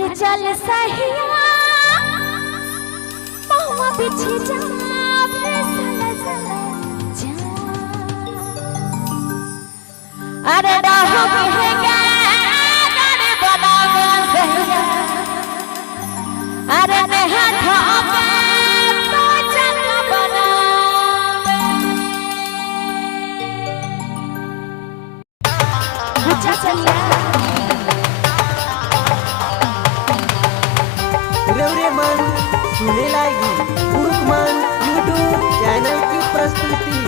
अरे चल सहिया पहुआ पीछे जा रे सला सला जा अरे राहो है गाने बनावे सहिया अरे नेहा ठाके तो चल बनावे अच्छा चलिया रवरेमन सुने लागी गुरुकमन यूट्यूब चैनल की प्रस्तुति।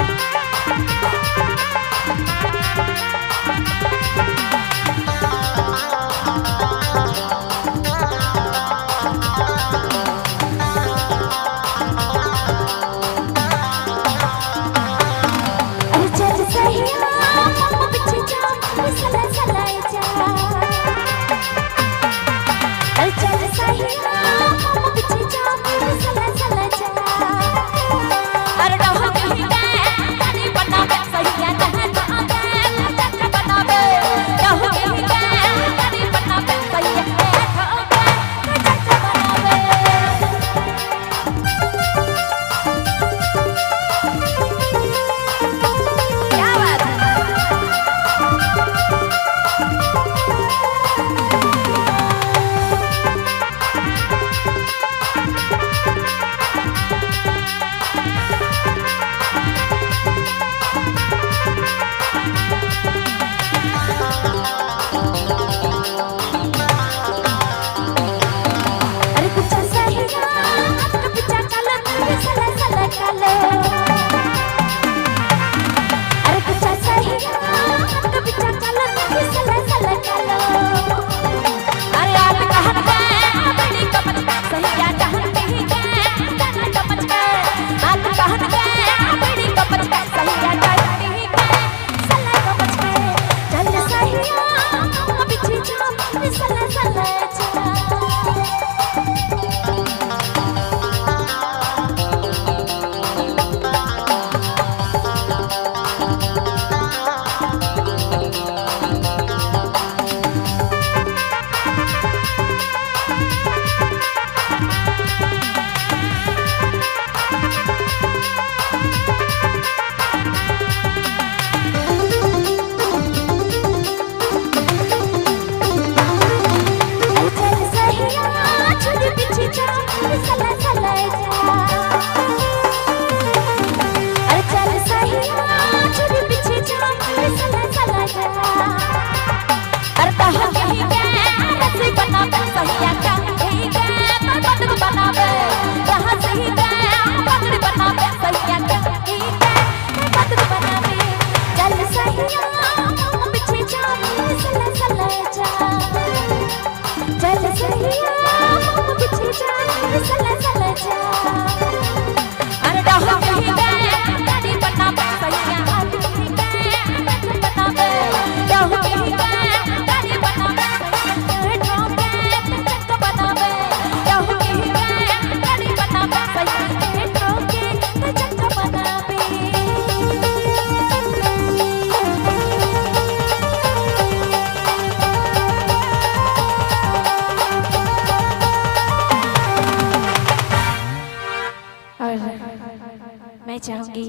मैं चाहूंगी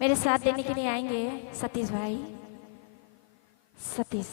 मेरे साथ देने के लिए आएंगे सतीश भाई। सतीश